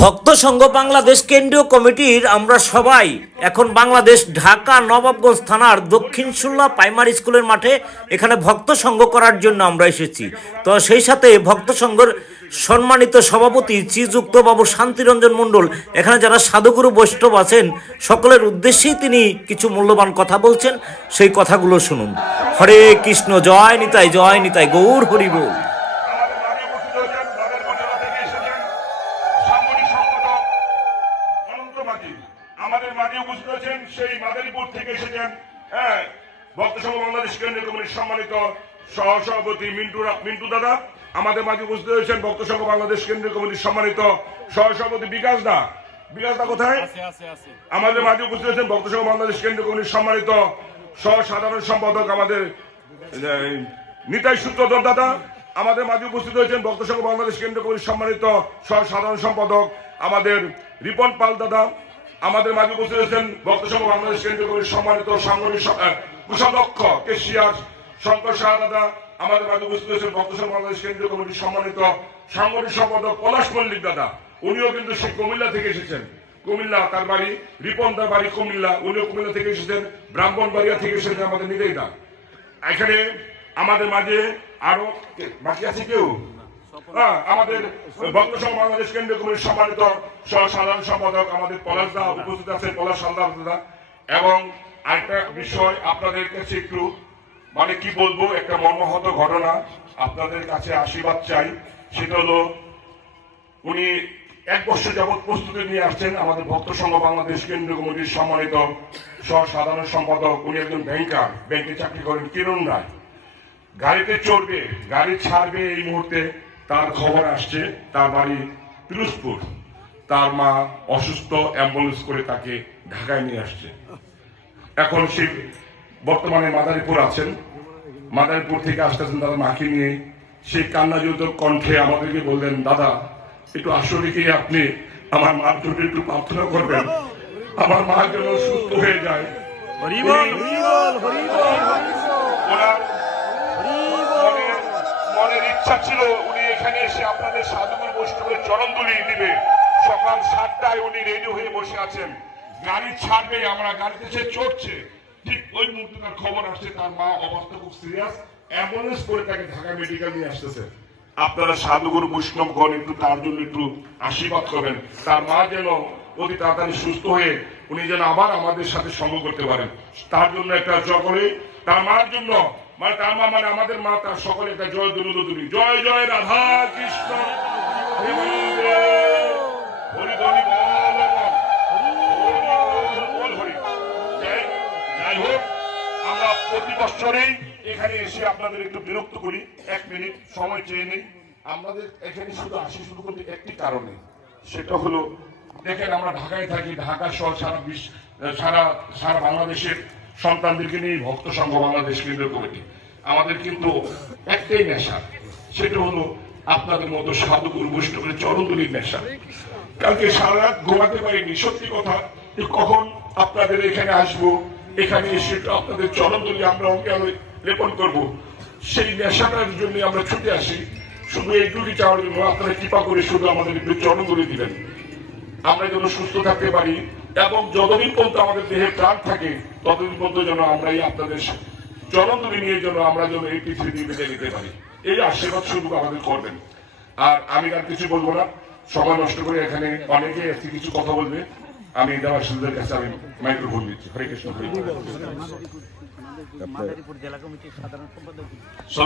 ভক্ত সংঘ বাংলাদেশ কেন্দ্রীয় কমিটির আমরা সবাই এখন বাংলাদেশ ঢাকা নবাবগঞ্জ থানার দক্ষিণ সুল্লা প্রাইমারি স্কুলের মাঠে এখানে ভক্ত সংঘ করার জন্য আমরা এসেছি। তো সেই সাথে ভক্ত সংঘের সম্মানিত সভাপতি শ্রীযুক্ত বাবু শান্তিরঞ্জন মণ্ডল, এখানে যারা সাধুগুরু বৈষ্ণব আছেন সকলের উদ্দেশ্যেই তিনি কিছু মূল্যবান কথা বলছেন, সেই কথাগুলো শুনুন। হরে কৃষ্ণ, জয় নিতাই গৌর হরি বল। আমাদের মাঝে উপস্থিত আছেন সেই মাদারীপুর থেকে এসেছেন ভক্ত সংঘ বাংলাদেশ কেন্দ্রীয় কমিটির সম্মানিত সহসভাপতি মিন্টু দাদা। আমাদের মাঝে উপস্থিত হয়েছেন ভক্ত সংঘ বাংলাদেশ কেন্দ্রীয় কমিটির সম্মানিত সহসভাপতি বিকাশ দা কোথায়? আমাদের মাঝে উপস্থিত হয়েছেন ভক্ত সংঘ বাংলাদেশ কেন্দ্রীয় কমিটির সম্মানিত সহ সাধারণ সম্পাদক আমাদের নিতাই সূত্রধর দাদা। আমাদের মাঝে উপস্থিত হয়েছেন ভক্ত সংঘ বাংলাদেশ কেন্দ্রীয় কমিটির সম্মানিত সহ সাধারণ সম্পাদক আমাদের রিপন পাল দাদা। আমাদের মাঝে উপস্থিত হয়েছেন ভক্ত সংঘ বাংলাদেশ কেন্দ্রীয় কমিটির সম্মানিত কোষাধ্যক্ষ কেশিয়ার শঙ্কর শাহ দাদা। আমাদের মাঝে উপস্থিত হয়েছেন ভক্ত সংঘ বাংলাদেশ কেন্দ্রীয় কমিটির সম্মানিত সাংগঠনিক সম্পাদক পলাশ মল্লিক দাদা। উনিও কিন্তু সেই কুমিল্লা থেকে এসেছেন। কুমিল্লা তার বাড়ি, রিপন তার বাড়ি কুমিল্লা, উনিও কুমিল্লা থেকে এসেছেন। ব্রাহ্মণবাড়িয়া থেকে এসেছেন আমাদের নিতাই দা। এখানে আমাদের মাঝে আরো বাকি আছে কেউ? আমাদের ভক্ত সংঘ বাংলাদেশ কেন্দ্রীয় কমিটির সম্মানিত সাধারণ সম্পাদক আমাদের পলাশ দা উপস্থিত আছেন, পলাশ হালদার দাদা। এবং আরেকটা বিষয় আপনাদের কাছে একটু কি বলবো, একটা মর্মাহত ঘটনা আপনাদের কাছে আশীর্বাদ চাই। সেটা হলো উনি 1 বছর যাবৎ প্রস্তুতি নিয়ে আসছেন আমাদের ভক্ত সংঘ বাংলাদেশ কেন্দ্রীয় কমিটির সম্মানিত সাধারণ সম্পাদক। উনি একজন ব্যাংকার, ব্যাংকে চাকরি করেন, কিরণ রায়। গাড়িতে চড়বে, গাড়ি ছাড়বে, এই মুহূর্তে তার খবর আসছে তার বাড়ি পিরোজপুর, তার মা অসুস্থ, অ্যাম্বুলেন্স করে তাকে ঢাকায় নিয়ে আসছে। এখন সে বর্তমানে মাদারীপুর আছেন, মাদারীপুর থেকে আসতেছেন তার মাকে নিয়ে। সেই কান্নাজড়িত কণ্ঠে আমাদেরকে বললেন, দাদা একটু আসলে কি আপনি আমার মার জন্য একটু প্রার্থনা করবেন, আমার মা যেন সুস্থ হয়ে যায়। মনের ইচ্ছা ছিল উনি এখানে এসে আপনাদের সাধুগুরু বৈষ্ণবের চরণধুলি দিবে। সকাল 7টায় উনি রেডি হয়ে বসে আছেন, গাড়ি ছাড়বে, আমরা গাড়িতে সে চড়ছে। ঠিক ওই মুহূর্তে তার খবর আসছে তার মা অবস্থা খুব সিরিয়াস, অ্যাম্বুলেন্স করে তাকে ঢাকা মেডিকেল নিয়ে আসতেছে। আপনারা সাধুগুরু বৈষ্ণবগণ একটু তার জন্য একটু আশীর্বাদ করবেন, তার মা যেন অতি তাড়াতাড়ি সুস্থ হয়ে উনি যেন আবার আমাদের সাথে সঙ্গ করতে পারেন। তার জন্য একটা সকলে, তার মার জন্য, তার মা আমাদের মা, তার সকলে একটা জয় দুরুদুরি, জয় জয় রাধা কৃষ্ণ যাই হোক, আমরা প্রতি বছরেই এখানে এসে আপনাদের একটু বিরক্ত করি। 1 মিনিট সময় চেয়ে নেই। আমাদের এখানে শুধু আসি শুধু করতে একটি কারণে, সেটা হলো দেখেন আমরা ঢাকায় থাকি, ঢাকা সহ সারা বাংলাদেশের সন্তানদেরকে নিয়ে ভক্ত সংঘ বাংলাদেশ কেন্দ্রীয় কমিটি। আমাদের কিন্তু একটাই নেশা, সেটা হলো আপনাদের মতো সাধুগুরু বৈষ্ণবের চরণধুলির নেশা। কালকে সারা রাত ঘুমাতে পারিনি, সত্যি কথা, কখন আপনাদের এখানে আসবো, এখানে এসে আপনাদের চরণধুলি আমরা অঙ্কে লেপন করবো। সেই নেশাটার জন্য আমরা ছুটে আসি, শুধু এইটুকুই চাওয়ার জন্য আপনারা কৃপা করে শুধু আমাদের একটু চরণধুলি দিবেন, আমরা যেন সুস্থ থাকতে পারি। এবং যতদিন পর্যন্ত আমাদের দেহে প্রাণ থাকে ততদিন পর্যন্ত যেন আমরাই আপনাদের চরণধুলি নিয়ে যেন আমরা যেন এই পৃথিবী বেঁচে নিতে পারি, এই আশীর্বাদ শুধু আমাদের করবেন। আর আমি আর কিছু বলবো না, সময় নষ্ট করে এখানে অনেকে এসে কিছু কথা বলবে। আমি দেওয়ার কাছে আমি মাইক্রোফোন দিচ্ছি। হরে কৃষ্ণ।